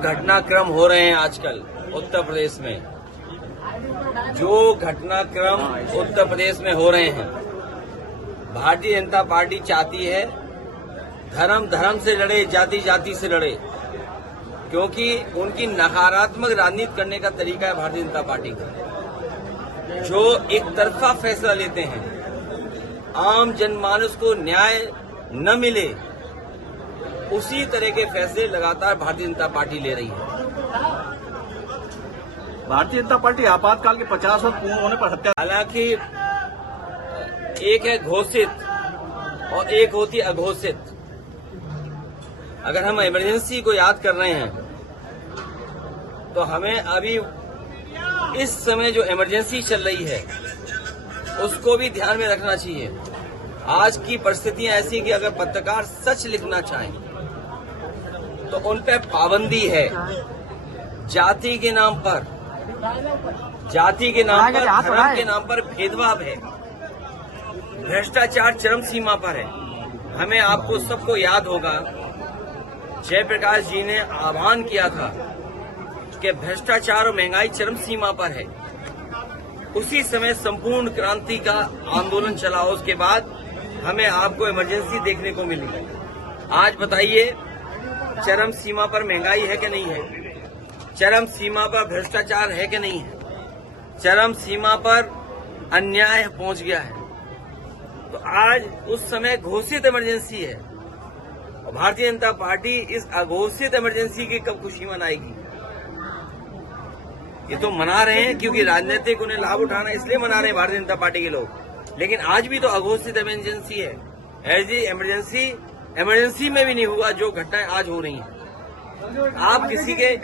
घटनाक्रम हो रहे हैं आजकल उत्तर प्रदेश में, जो घटनाक्रम उत्तर प्रदेश में हो रहे हैं, भारतीय जनता पार्टी चाहती है धर्म धर्म से लड़े, जाति जाति से लड़े, क्योंकि उनकी नकारात्मक राजनीति करने का तरीका है भारतीय जनता पार्टी का, जो एक तरफा फैसला लेते हैं, आम जनमानस को न्याय न मिले उसी तरह के फैसले लगातार भारतीय जनता पार्टी ले रही है। भारतीय जनता पार्टी आपातकाल के 50 वर्ष पूर्ण होने पर हत्या, हालांकि एक है घोषित और एक होती अघोषित। अगर हम इमरजेंसी को याद कर रहे हैं तो हमें अभी इस समय जो इमरजेंसी चल रही है उसको भी ध्यान में रखना चाहिए। आज की परिस्थितियां ऐसी कि अगर पत्रकार सच लिखना चाहें तो उन पर पाबंदी है। जाति के नाम पर, धर्म के नाम पर भेदभाव है, भ्रष्टाचार चरम सीमा पर है। हमें आपको सबको याद होगा जयप्रकाश जी ने आह्वान किया था कि भ्रष्टाचार और महंगाई चरम सीमा पर है। उसी समय संपूर्ण क्रांति का आंदोलन चला, उसके बाद हमें आपको इमरजेंसी देखने को मिली। आज बताइए चरम सीमा पर महंगाई है कि नहीं है? चरम सीमा पर भ्रष्टाचार है कि नहीं है? चरम सीमा पर अन्याय पहुंच गया है। तो आज उस समय घोषित इमरजेंसी है और भारतीय जनता पार्टी इस अघोषित इमरजेंसी की कब खुशी मनाएगी? ये तो मना रहे हैं क्योंकि राजनीतिक उन्हें लाभ उठाना, इसलिए मना रहे हैं भारतीय जनता पार्टी के लोग, लेकिन आज भी तो अघोषित इमरजेंसी है। ऐसी इमरजेंसी में भी नहीं हुआ जो घटनाएं आज हो रही हैं। आप किसी के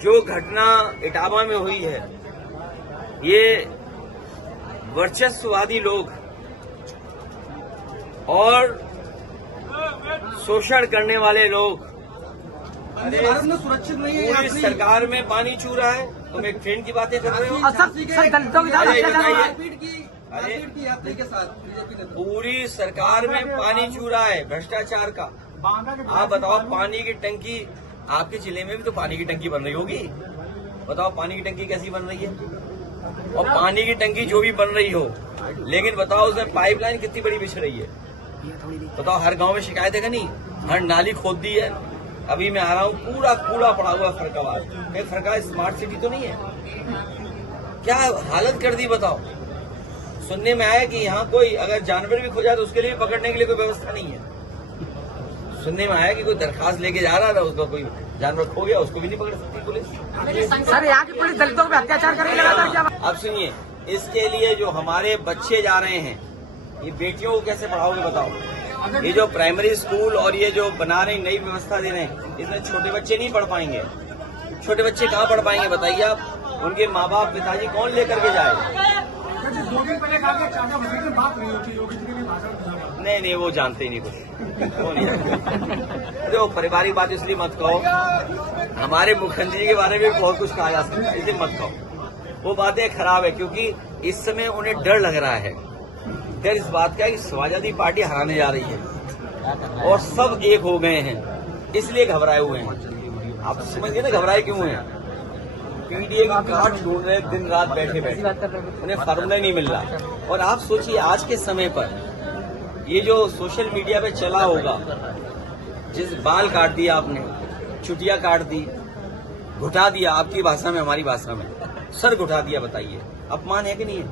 जो घटना इटावा में हुई है, ये वर्चस्ववादी लोग और शोषण करने वाले लोग, सुरक्षित नहीं है। पूरी सरकार में पानी चू रहा है। तुम एक ट्रेन की बातें कर रहे हो। यात्री के साथ बीजेपी ने पूरी सरकार में पानी चू रहा है भ्रष्टाचार का। आप बताओ, पानी की टंकी आपके जिले में भी तो पानी की टंकी बन रही होगी। बताओ पानी की टंकी कैसी बन रही है? और पानी की टंकी जो भी बन रही हो, लेकिन बताओ उसमें पाइपलाइन कितनी बड़ी बिछ रही है। बताओ हर गांव में शिकायत है कि नहीं? हर नाली खोद दी है। अभी मैं आ रहा हूँ, पूरा कूड़ा पड़ा हुआ फरकाबाद। फरका स्मार्ट सिटी तो नहीं है? क्या हालत कर दी बताओ। सुनने में आया कि यहाँ कोई अगर जानवर भी खो जाए तो उसके लिए पकड़ने के लिए कोई व्यवस्था नहीं है। सुनने में आया कि कोई दरखास्त लेके जा रहा था, उसका कोई जानवर खो गया, उसको भी नहीं पकड़ सकती पुलिस। सर, यहाँ की पुलिस दलितों पे अत्याचार करने लगा था। अब सुनिए, इसके लिए जो हमारे बच्चे जा रहे हैं, ये बेटियों को कैसे पढ़ाओगे बताओ? ये जो प्राइमरी स्कूल और ये जो बना रहे नई व्यवस्था दे रहे हैं, इसमें छोटे बच्चे नहीं पढ़ पाएंगे। छोटे बच्चे कहाँ पढ़ पाएंगे बताइए आप? उनके माँ बाप पिताजी कौन लेकर के जाए? 2 दिन पहले बात नहीं होती, योगी जी के लिए भाषण नहीं, वो जानते ही नहीं कुछ, वो नहीं जानते। जो पारिवारिक बात इसलिए मत कहो। हमारे मुख्यमंत्री जी के बारे में बहुत कुछ कहा जा सकता है, इसलिए मत कहो। वो बातें खराब है क्योंकि इस समय उन्हें डर लग रहा है। डर इस बात का कि समाजवादी पार्टी हराने जा रही है और सब एक हो गए हैं, इसलिए घबराए हुए हैं। आप समझिए ना घबराए क्यों हैं? पीडीए की कार्ड ढूंढ रहे, दिन रात बैठे उन्हें फार्मूला नहीं मिल रहा। और आप सोचिए आज के समय पर ये जो सोशल मीडिया पे चला होगा, जिस बाल काट दिया आपने, चुटिया काट दी, घुटा दिया, आपकी भाषा में हमारी भाषा में सर घुटा दिया, बताइए अपमान है कि नहीं है?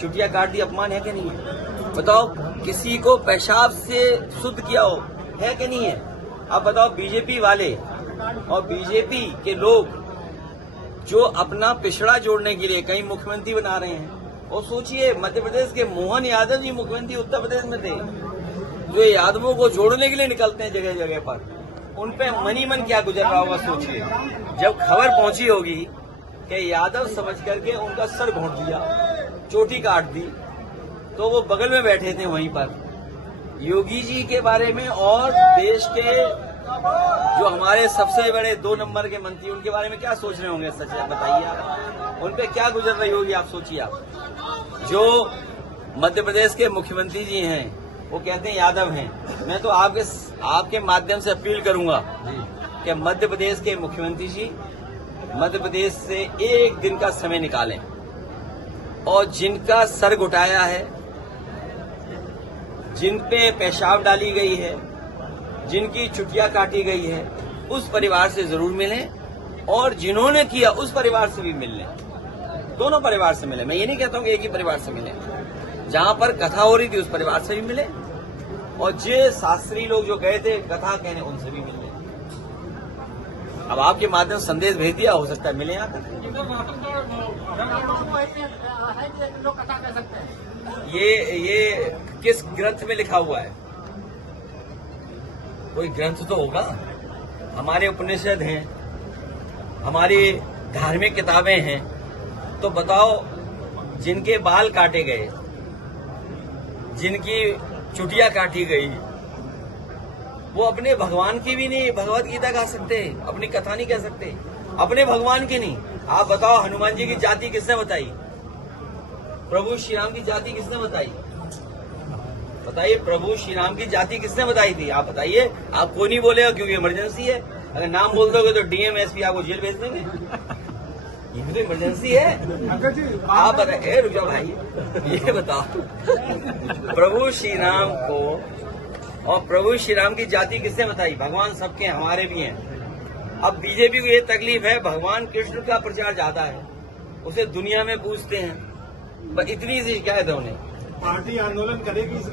चुटिया काट दी, अपमान है कि नहीं है? बताओ किसी को पेशाब से शुद्ध किया हो, है कि नहीं है? अब बताओ बीजेपी वाले और बीजेपी के लोग जो अपना पिछड़ा जोड़ने के लिए कहीं मुख्यमंत्री बना रहे हैं। और सोचिए मध्य प्रदेश के मोहन यादव जी मुख्यमंत्री उत्तर प्रदेश में थे, जो यादवों को जोड़ने के लिए निकलते हैं जगह जगह पर, उन पे मनी मन क्या गुजर रहा होगा सोचिए। जब खबर पहुंची होगी कि यादव समझ करके उनका सर घोंट दिया, चोटी काट दी, तो वो बगल में बैठे थे वहीं पर। योगी जी के बारे में और देश के जो हमारे सबसे बड़े 2 नंबर के मंत्री, उनके बारे में क्या सोच रहे होंगे? सच बताइए आप, उन पे क्या गुजर रही होगी? आप सोचिए। आप जो मध्य प्रदेश के मुख्यमंत्री जी हैं वो कहते हैं यादव हैं। मैं तो आपके माध्यम से अपील करूंगा कि मध्य प्रदेश के मुख्यमंत्री जी मध्य प्रदेश से एक दिन का समय निकालें और जिनका सर घुटाया है, जिन पे पेशाब डाली गई है, जिनकी छुट्टियां काटी गई है, उस परिवार से जरूर मिलें और जिन्होंने किया उस परिवार से भी मिल लें। दोनों परिवार से मिलें। मैं ये नहीं कहता हूं कि एक ही परिवार से मिलें। जहां पर कथा हो रही थी उस परिवार से भी मिले और जे शास्त्री लोग जो गए थे कथा कहने उनसे भी मिल लें। अब आपके माध्यम से संदेश भेज दिया, हो सकता है मिले आकर। लोग कथा कह सकते हैं। ये किस ग्रंथ में लिखा हुआ है? कोई ग्रंथ तो होगा। हमारे उपनिषद हैं, हमारी धार्मिक किताबें हैं। तो बताओ, जिनके बाल काटे गए, जिनकी चुटिया काटी गई, वो अपने भगवान की भी नहीं भगवत गीता गा सकते, अपनी कथा नहीं कह सकते, अपने भगवान की नहीं। आप बताओ, हनुमान जी की जाति किसने बताई? प्रभु श्री राम की जाति किसने बताई? बताइए, प्रभु श्री राम की जाति किसने बताई थी? आप बताइए। आप कोई नहीं बोलेगा क्योंकि इमरजेंसी है। अगर नाम बोल दोगे तो डीएम एसपी आपको जेल भेज देंगे। ये भी तो इमरजेंसी है। अंकल जी, आप बताइए, रुक जाओ भाई, ये बताओ, प्रभु श्री राम को और प्रभु श्री राम की जाति किसने बताई? भगवान सबके, हमारे भी हैं। अब बीजेपी को ये तकलीफ है, भगवान कृष्ण का प्रचार ज्यादा है, उसे दुनिया में पूछते हैं, बस इतनी सी शिकायत है उन्हें। पार्टी आंदोलन करेगी इस